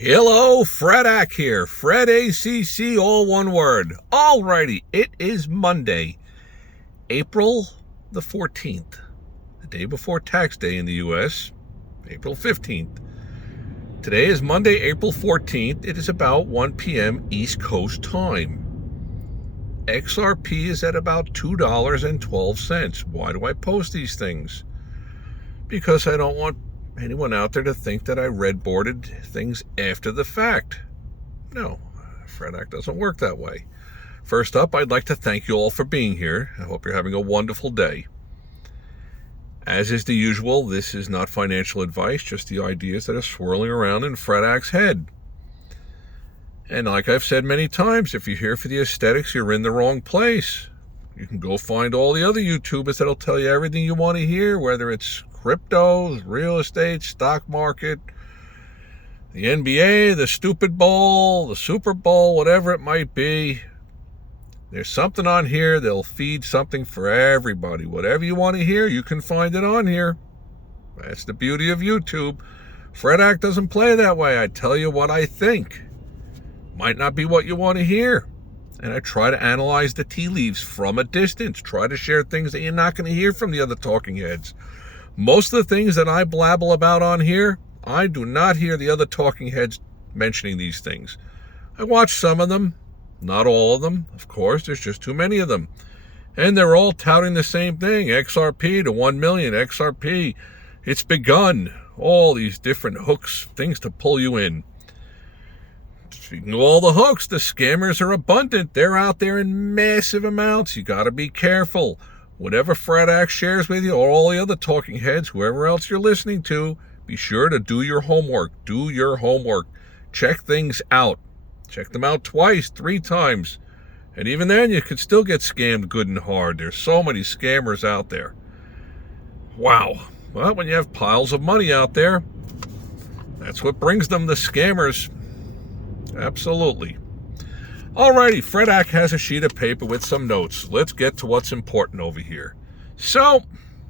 Hello, Fredak here. Fred ACC, all one word. Alrighty, it is Monday, April the 14th, the day before tax day in the U.S., April 15th. Today is Monday, April 14th. It is about 1 p.m. East Coast time. XRP is at about $2.12. Why do I post these things? Because I don't want anyone out there to think that I redboarded things after the fact. No, Fredak doesn't work that way. First up, I'd like to thank you all for being here. I hope you're having a wonderful day. As is the usual, this is not financial advice, just the ideas that are swirling around in Fredak's head. And like I've said many times, if you're here for the aesthetics, you're in the wrong place. You can go find all the other YouTubers that'll tell you everything you want to hear, whether it's crypto, real estate, stock market, the NBA, the stupid bowl, the Super Bowl, whatever it might be. There's something on here. They'll feed something for everybody. Whatever you want to hear, you can find it on here. That's the beauty of YouTube. Fredak doesn't play that way. I tell you what I think. Might not be what you want to hear. And I try to analyze the tea leaves from a distance. Try to share things that you're not going to hear from the other talking heads. Most of the things that I blabble about on here, I do not hear the other talking heads mentioning these things. I watch some of them, not all of them. Of course, there's just too many of them. And they're all touting the same thing. XRP to 1 million, XRP. It's begun. All these different hooks, things to pull you in. Speaking of all the hooks, the scammers are abundant. They're out there in massive amounts. You got to be careful. Whatever Fredak shares with you, or all the other talking heads, whoever else you're listening to, be sure to do your homework. Do your homework. Check things out. Check them out twice, 3 times. And even then, you could still get scammed good and hard. There's so many scammers out there. Wow. Well, when you have piles of money out there, that's what brings them, the scammers. Absolutely. Alrighty, Fredak has a sheet of paper with some notes. Let's get to what's important over here. So,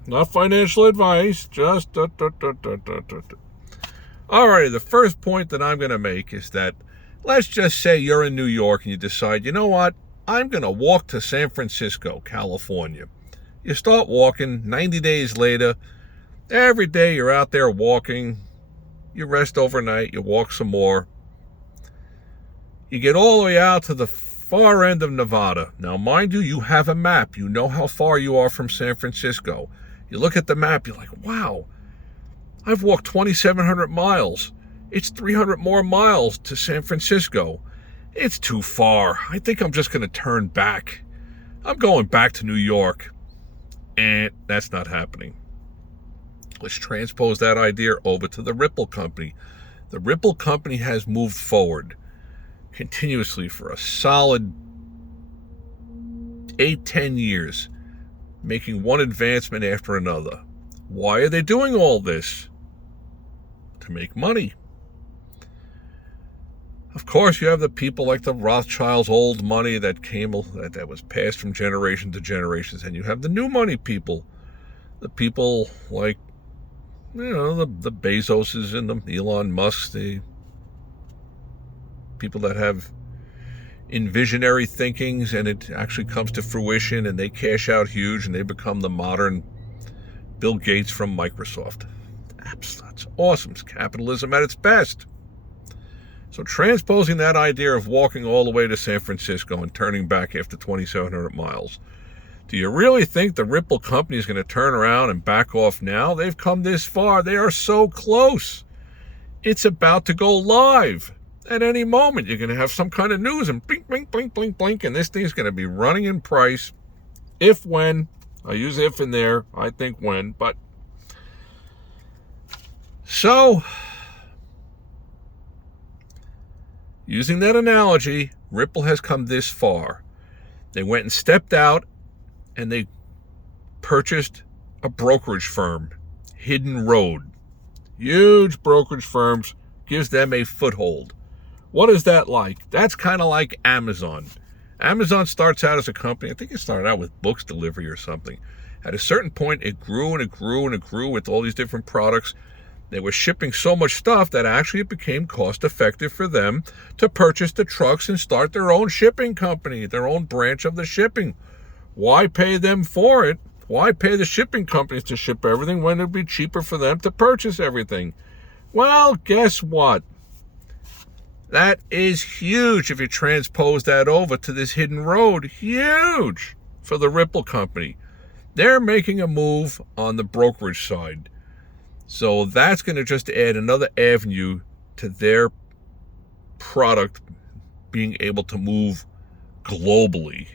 not financial advice, just... Alrighty, the first point that I'm going to make is that, let's just say you're in New York and you decide, you know what, I'm going to walk to San Francisco, California. You start walking, 90 days later, every day you're out there walking, you rest overnight, you walk some more. You get all the way out to the far end of Nevada. Now, mind you, you have a map. You know how far you are from San Francisco. You look at the map, you're like, wow, I've walked 2,700 miles. It's 300 more miles to San Francisco. It's too far. I think I'm just going to turn back. I'm going back to New York. And that's not happening. Let's transpose that idea over to the Ripple Company. The Ripple Company has moved forward continuously for a solid 8-10 years, making one advancement after another. Why are they doing all this? To make money. Of course, you have the people like the Rothschilds' old money that was passed from generation to generations, and you have the new money people, the people like, you know, the Bezoses and the Elon Musks, the people that have visionary thinkings and it actually comes to fruition and they cash out huge and they become the modern Bill Gates from Microsoft. That's awesome. It's capitalism at its best. So transposing that idea of walking all the way to San Francisco and turning back after 2,700 miles, do you really think the Ripple Company is going to turn around and back off now? They've come this far. They are so close. It's about to go live. At any moment, you're going to have some kind of news and blink, blink, blink, blink, blink, and this thing's going to be running in price. If, when, I use if in there, I think when, but. So, using that analogy, Ripple has come this far. They went and stepped out and they purchased a brokerage firm, Hidden Road. Huge brokerage firms, gives them a foothold. What is that like? That's kind of like Amazon. Amazon starts out as a company, I think it started out with books delivery or something. At a certain point, it grew and it grew and it grew with all these different products. They were shipping so much stuff that actually it became cost effective for them to purchase the trucks and start their own shipping company, their own branch of the shipping. Why pay them for it? Why pay the shipping companies to ship everything when it would be cheaper for them to purchase everything? Well, guess what? That is huge if you transpose that over to this Hidden Road. Huge for the Ripple company. They're making a move on the brokerage side. So that's going to just add another avenue to their product being able to move globally.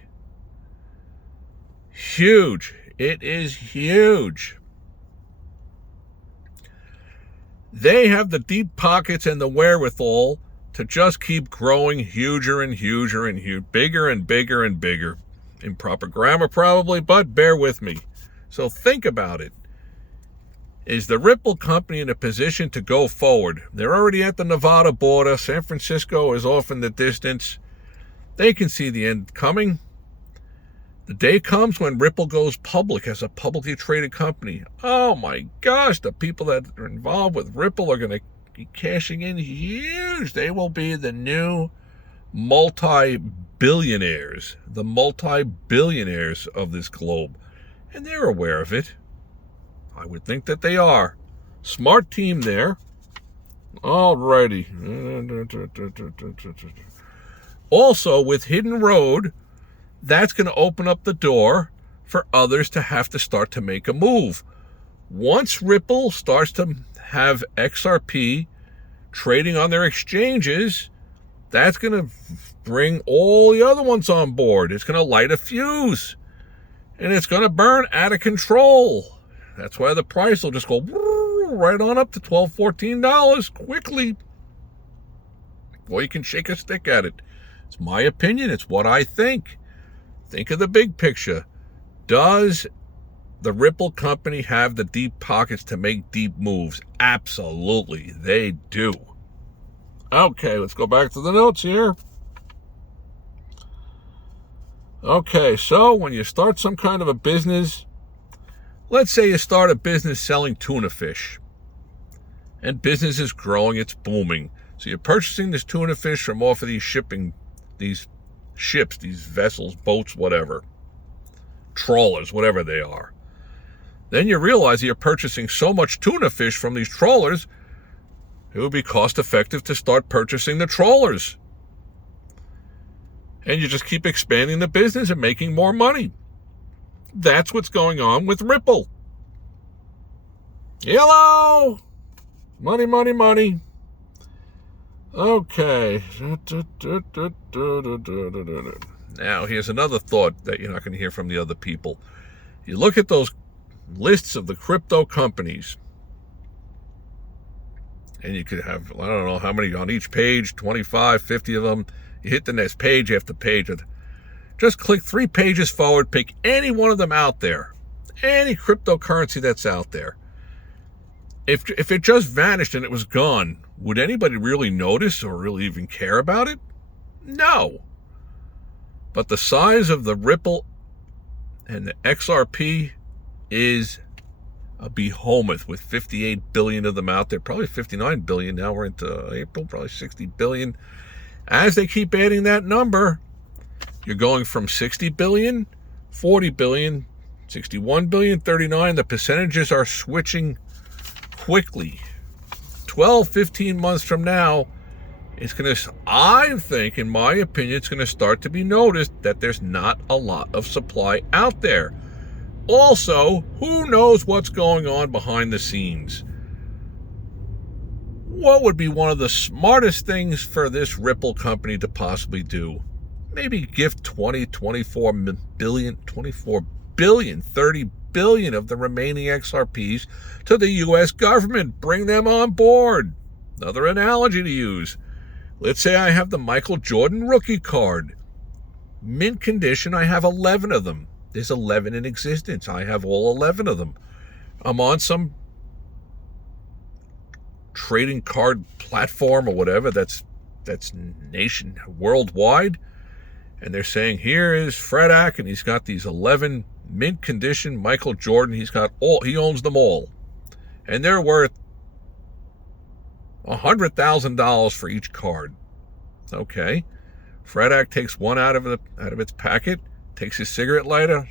Huge. It is huge. They have the deep pockets and the wherewithal to just keep growing huger and huger and bigger and bigger and bigger. Improper grammar probably, but bear with me. So think about it. Is the Ripple company in a position to go forward? They're already at the Nevada border. San Francisco is off in the distance. They can see the end coming. The day comes when Ripple goes public as a publicly traded company. Oh my gosh, the people that are involved with Ripple are going to be cashing in huge. They will be the new multi-billionaires, the multi-billionaires of this globe. And they're aware of it. I would think that they are. Smart team there. Alrighty. Also, with Hidden Road, that's going to open up the door for others to have to start to make a move. Once Ripple starts to have XRP trading on their exchanges, that's going to bring all the other ones on board. It's going to light a fuse. And it's going to burn out of control. That's why the price will just go right on up to $12, $14 quickly. Or you can shake a stick at it. It's my opinion. It's what I think. Think of the big picture. Does the Ripple company have the deep pockets to make deep moves? Absolutely, they do. Okay, let's go back to the notes here. Okay, so when you start some kind of a business, let's say you start a business selling tuna fish, and business is growing, it's booming. So you're purchasing this tuna fish from off of these shipping, these ships, these vessels, boats, whatever, trawlers, whatever they are. Then you realize you're purchasing so much tuna fish from these trawlers, it would be cost effective to start purchasing the trawlers. And you just keep expanding the business and making more money. That's what's going on with Ripple. Hello! Money, money, money. Okay. Now, here's another thought that you're not going to hear from the other people. You look at those lists of the crypto companies, and you could have, I don't know how many on each page, 25, 50 of them. You hit the next page after page. Just click 3 pages forward, pick any one of them out there, any cryptocurrency that's out there. If it just vanished and it was gone, would anybody really notice or really even care about it? No. But the size of the Ripple and the XRP is a behemoth with 58 billion of them out there, probably 59 billion. Now we're into April, probably 60 billion. As they keep adding that number, you're going from 60 billion, 40 billion, 61 billion, 39. The percentages are switching quickly. 12, 15 months from now, it's going to, I think, in my opinion, it's going to start to be noticed that there's not a lot of supply out there. Also, who knows what's going on behind the scenes? What would be one of the smartest things for this Ripple company to possibly do? Maybe give 24 billion, 30 billion of the remaining XRPs to the U.S. government. Bring them on board. Another analogy to use. Let's say I have the Michael Jordan rookie card. Mint condition, I have 11 of them. There's 11 in existence. I have all 11 of them. I'm on some trading card platform or whatever that's worldwide, and they're saying here is Fredak, and he's got these 11 mint condition Michael Jordan. He owns them all, and they're worth $100,000 for each card. Okay. Fredak takes one out of its packet, takes his cigarette lighter,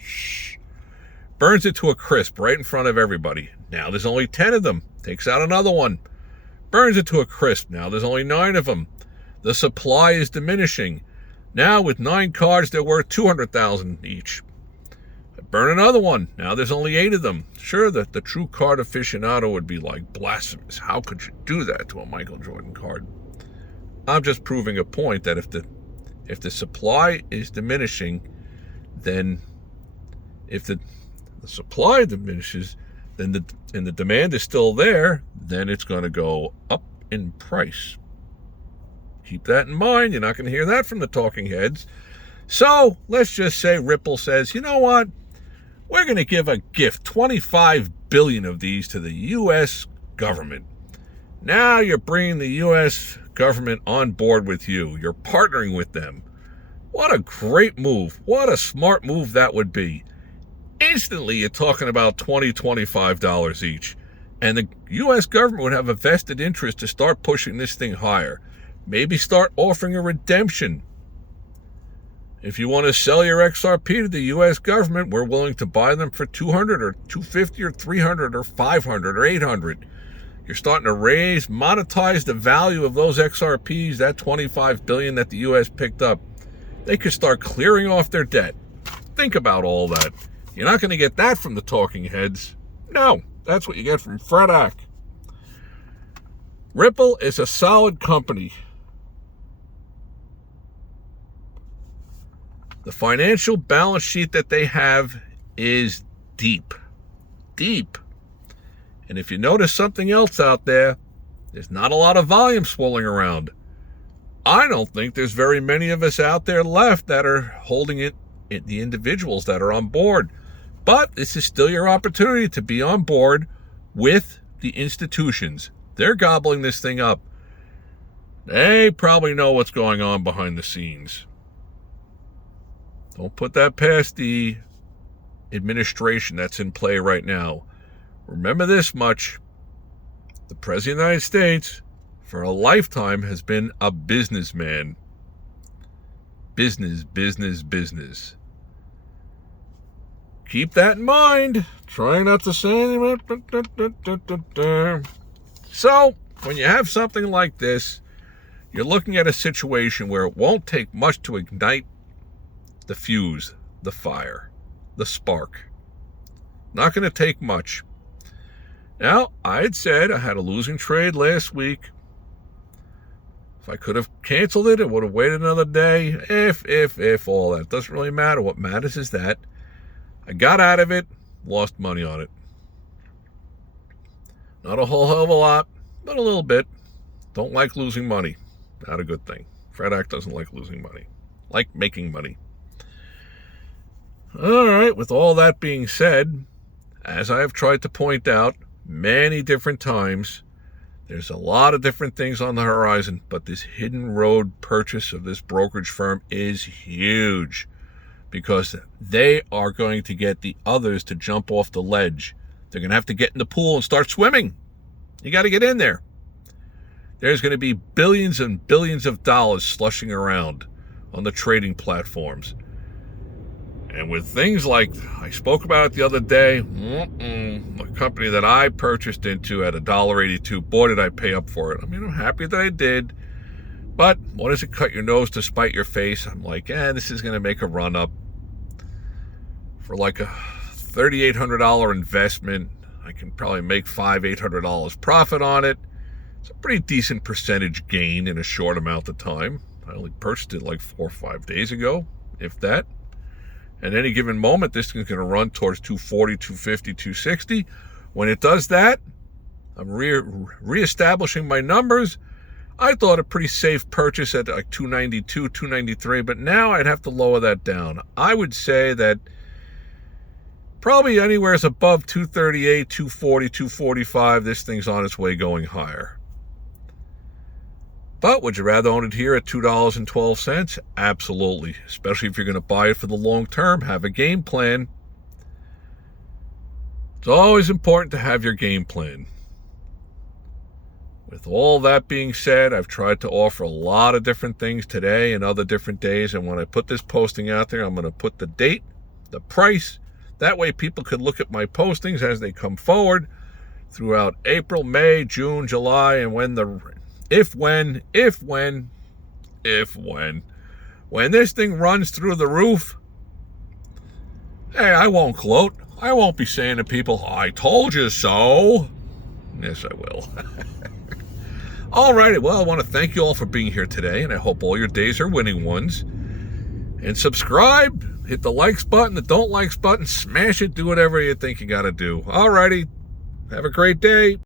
burns it to a crisp right in front of everybody. Now there's only 10 of them. Takes out another one, burns it to a crisp. Now there's only 9 of them. The supply is diminishing. Now with 9 cards, they're worth $200,000 each. Burn another one. Now there's only 8 of them. Sure, the true card aficionado would be like, blasphemous. How could you do that to a Michael Jordan card? I'm just proving a point that if the supply is diminishing, then if the supply diminishes, then the demand is still there, then it's going to go up in price. Keep that in mind. You're not going to hear that from the talking heads. So let's just say Ripple says, you know what? We're going to give a gift, 25 billion of these to the U.S. government. Now you're bringing the U.S. government on board with you. You're partnering with them. What a great move. What a smart move that would be. Instantly, you're talking about $20, $25 each. And the U.S. government would have a vested interest to start pushing this thing higher. Maybe start offering a redemption. If you want to sell your XRP to the U.S. government, we're willing to buy them for $200 or $250 or $300 or $500 or $800. You're starting to monetize the value of those XRPs, that $25 billion that the U.S. picked up. They could start clearing off their debt. Think about all that. You're not going to get that from the talking heads. No, that's what you get from Fredak. Ripple is a solid company. The financial balance sheet that they have is deep. Deep. And if you notice something else out there, there's not a lot of volume swirling around. I don't think there's very many of us out there left that are holding it, the individuals that are on board. But this is still your opportunity to be on board with the institutions. They're gobbling this thing up. They probably know what's going on behind the scenes. Don't put that past the administration that's in play right now. Remember this much. The President of the United States, for a lifetime, has been a businessman. Business, business, business. Keep that in mind. Try not to say anything. So, when you have something like this, you're looking at a situation where it won't take much to ignite the fuse, the fire, the spark. Not going to take much. Now, I had said I had a losing trade last week. If I could have canceled it, it would have waited another day. If, all that. Doesn't really matter. What matters is that I got out of it, lost money on it. Not a whole hell of a lot, but a little bit. Don't like losing money. Not a good thing. Fredak doesn't like losing money. Like making money. All right, with all that being said, as I have tried to point out many different times, there's a lot of different things on the horizon, but this hidden road purchase of this brokerage firm is huge because they are going to get the others to jump off the ledge. They're going to have to get in the pool and start swimming. You got to get in there. There's going to be billions and billions of dollars slushing around on the trading platforms. And with things like, I spoke about it the other day, a company that I purchased into at $1.82, boy, did I pay up for it. I mean, I'm happy that I did. But what does it cut your nose to spite your face? I'm like, this is going to make a run up. For like a $3,800 investment, I can probably make $500-800 profit on it. It's a pretty decent percentage gain in a short amount of time. I only purchased it like 4 or 5 days ago, if that. At any given moment, this thing's going to run towards 240, 250, 260. When it does that, I'm reestablishing my numbers. I thought a pretty safe purchase at like 292, 293, but now I'd have to lower that down. I would say that probably anywhere is above 238, 240, 245, this thing's on its way going higher. But would you rather own it here at $2.12? Absolutely. Especially if you're going to buy it for the long term. Have a game plan. It's always important to have your game plan. With all that being said, I've tried to offer a lot of different things today and other different days. And when I put this posting out there, I'm going to put the date, the price. That way people could look at my postings as they come forward throughout April, May, June, July, and when this thing runs through the roof, hey, I won't gloat. I won't be saying to people, I told you so. Yes, I will. Alrighty, well, I want to thank you all for being here today, and I hope all your days are winning ones. And subscribe, hit the likes button, the don't likes button, smash it, do whatever you think you got to do. Alrighty, have a great day.